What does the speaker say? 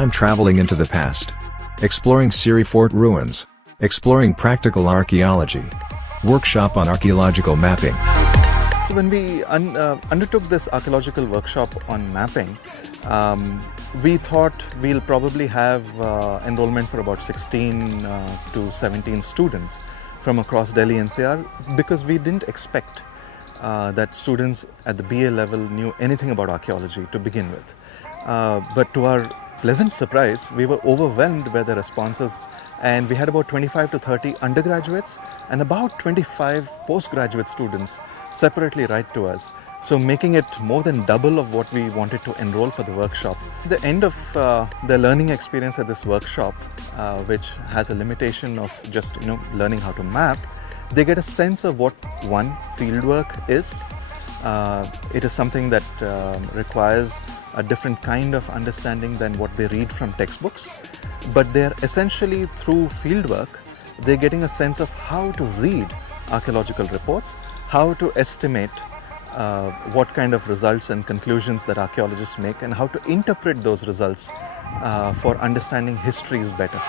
time traveling into the past. Exploring Siri Fort Ruins. Exploring practical archaeology. Workshop on archaeological mapping. So when we undertook this archaeological workshop on mapping, we thought we'll probably have enrollment for about 16 to 17 students from across Delhi NCR, because we didn't expect that students at the BA level knew anything about archaeology to begin with. But to our pleasant surprise, we were overwhelmed by the responses, and we had about 25 to 30 undergraduates and about 25 postgraduate students separately write to us. So making it more than double of what we wanted to enroll for the workshop. At the end of the learning experience at this workshop, which has a limitation of just learning how to map, they get a sense of what one fieldwork is. It is something that requires a different kind of understanding than what they read from textbooks, but they're essentially, through fieldwork, they're getting a sense of how to read archaeological reports, how to estimate what kind of results and conclusions that archaeologists make, and how to interpret those results for understanding histories better.